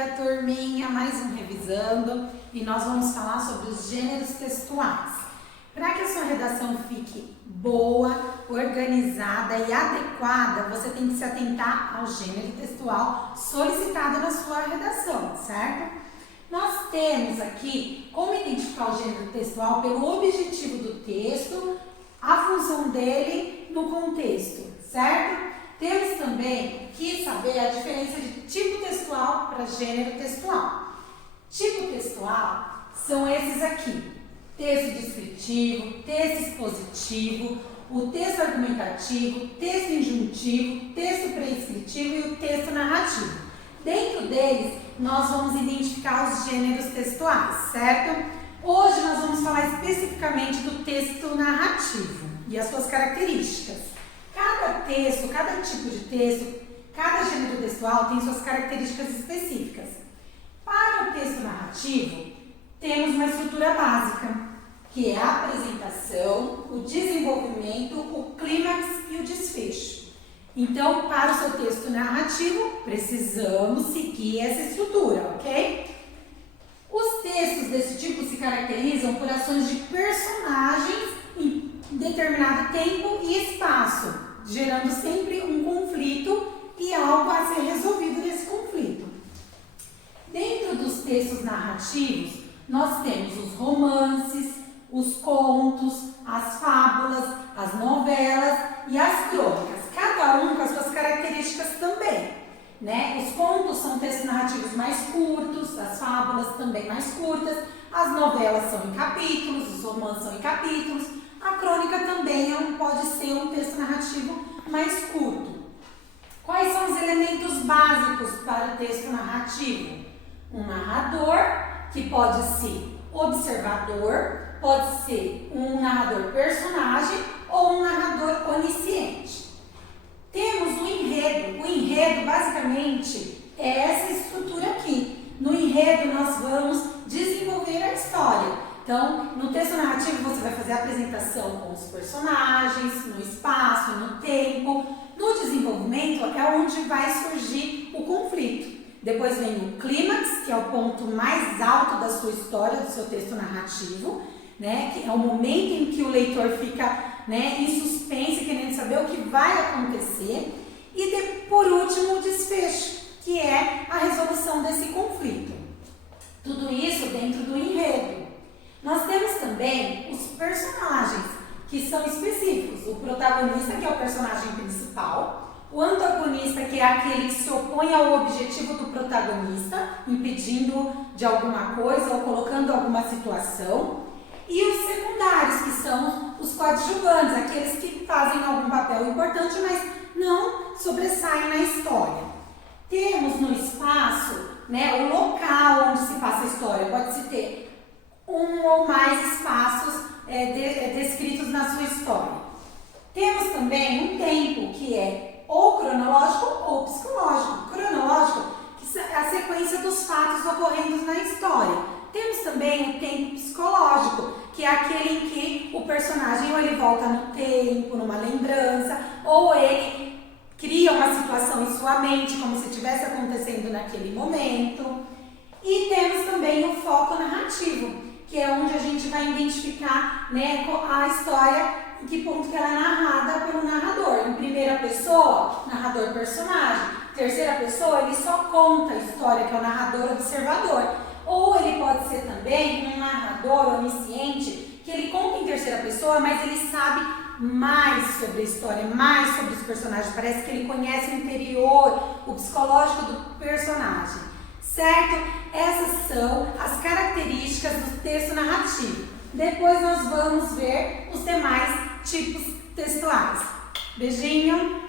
dia, turminha, mais um Revisando, e nós vamos falar sobre os gêneros textuais. Para que a sua redação fique boa, organizada e adequada, você tem que se atentar ao gênero textual solicitado na sua redação, certo? Nós temos aqui como identificar o gênero textual pelo objetivo do texto, a função dele no contexto, certo? Temos também que saber a diferença de tipo textual para gênero textual. Tipo textual são esses aqui: texto descritivo, texto expositivo, o texto argumentativo, texto injuntivo, texto prescritivo e o texto narrativo. Dentro deles, nós vamos identificar os gêneros textuais, certo? Hoje nós vamos falar especificamente do texto narrativo e as suas características. Cada texto, cada tipo de texto, cada gênero textual tem suas características específicas. Para o texto narrativo, temos uma estrutura básica, que é a apresentação, o desenvolvimento, o clímax e o desfecho. Então, para o seu texto narrativo, precisamos seguir essa estrutura, ok? Os textos desse tipo se caracterizam por ações de personagens em determinado tempo e espaço, gerando sempre um conflito e algo a ser resolvido nesse conflito. Dentro dos textos narrativos, nós temos os romances, os contos, as fábulas, as novelas e as crônicas, cada um com as suas características também, né? Os contos são textos narrativos mais curtos, as fábulas também mais curtas, as novelas são em capítulos, os romances são em capítulos, a crônica também pode ser um texto narrativo mais curto. Quais são os elementos básicos para o texto narrativo? Um narrador, que pode ser observador, pode ser um narrador personagem ou um narrador onisciente. Temos o enredo. O enredo, basicamente, é essa estrutura aqui. No enredo, nós vamos desenvolver a história. Então, no texto narrativo, você vai fazer a apresentação com os personagens, no espaço, no tempo. No desenvolvimento, é onde vai surgir o conflito. Depois vem o clímax, que é o ponto mais alto da sua história, do seu texto narrativo, né? Que é o momento em que o leitor fica, né, em suspense, querendo saber o que vai acontecer. E por último, o desfecho, que é a resolução desse conflito. Tudo isso dentro do enredo. Nós temos também os personagens, que são específicos. O protagonista, que é o personagem principal. O antagonista, que é aquele que se opõe ao objetivo do protagonista, impedindo de alguma coisa ou colocando alguma situação. E os secundários, que são os coadjuvantes, aqueles que fazem algum papel importante, mas não sobressaem na história. Temos no espaço, né, o local onde se passa a história. Pode-se ter um ou mais espaços descritos na sua história. Temos também um tempo, que é ou cronológico ou psicológico. Cronológico, que é a sequência dos fatos ocorrendo na história. Temos também o tempo psicológico, que é aquele em que o personagem ou ele volta no tempo, numa lembrança, ou ele cria uma situação em sua mente, como se estivesse acontecendo naquele momento. E temos também o foco narrativo, que é onde a gente vai identificar, né, a história, em que ponto que ela é narrada pelo narrador. Em primeira pessoa, narrador personagem. Terceira pessoa, ele só conta a história, que é o narrador observador. Ou ele pode ser também um narrador onisciente, que ele conta em terceira pessoa, mas ele sabe mais sobre a história, mais sobre os personagens. Parece que ele conhece o interior, o psicológico do personagem. Certo? Essas são as características do texto narrativo. Depois nós vamos ver os demais tipos textuais. Beijinho!